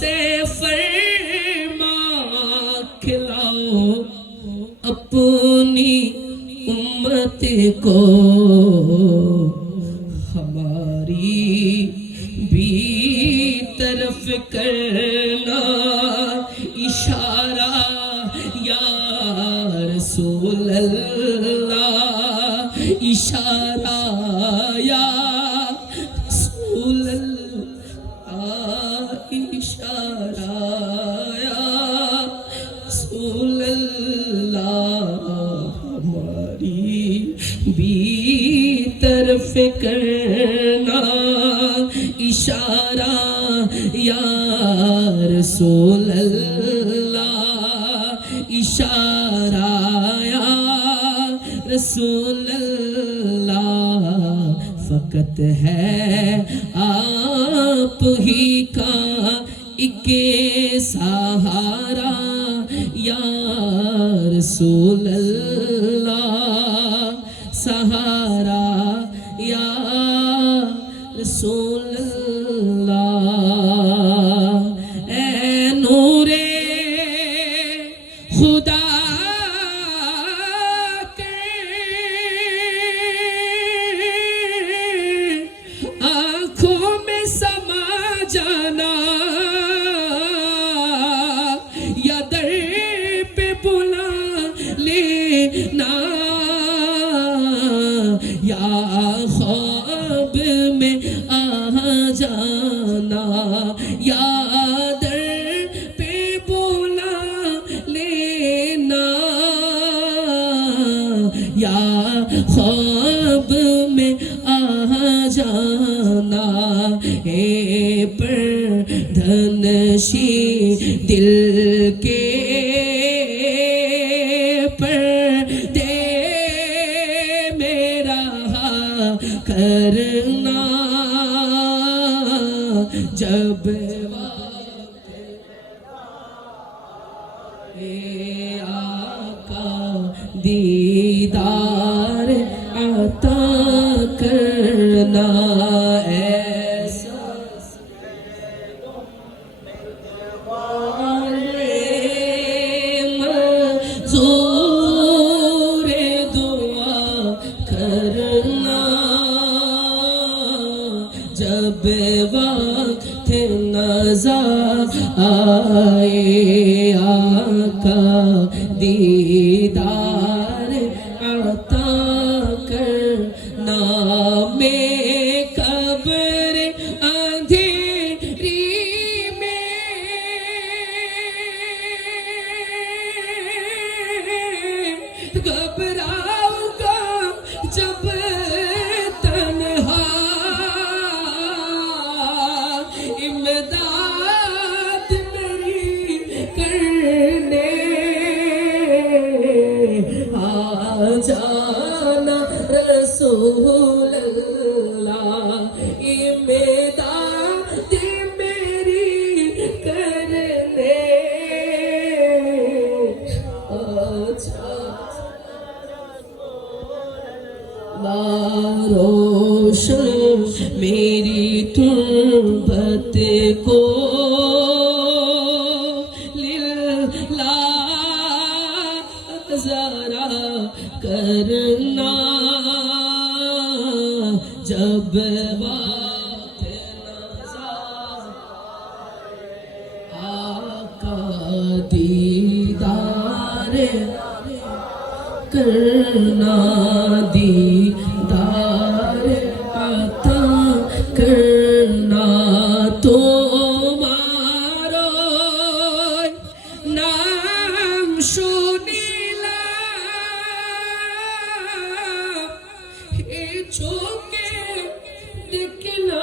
से फरमा खिलाओ अपनी उम्मत को, हमारी भी तरफ करना इशारा या रसूल अल्लाह, इशारा या रसूल अल्लाह, इशारा या रसूल अल्लाह, हमारी भी तरफ करना इशारा या रसूल अल्लाह, इशारा या रसूल अल्लाह। फकत है आप ही का इके सहारा या रसूल अल्लाह, सहारा या रसूल अल्लाह। ऐ नूरे खुदा के आँखों में समा जाना, या दर पे बुला लेना, या ख्वाब में आ जाना, या दर पे बुला लेना, या ख्वाब में आ जाना। हे परधनशी दिल के पर्दे मेरा करना, जब आका दीदार अता करना, ऐसा मंजूर दुआ करना, जब वक्त नज़र आए आका दीदार अता करना। में कब्र अंधेरी में घबराऊंगा जब तन्हा, इमदाद मेरी करने आ जाना रसूल अल्लाह, इमदाद मेरी करने आ जाना। रोशन मेरी तुरबत को लिल्लाह ज़रा करना, जब वक्त नज़र आका दीदार करना, दीदार अता करना। तुम्हारो नाम सुनिला, हे चौके देखना,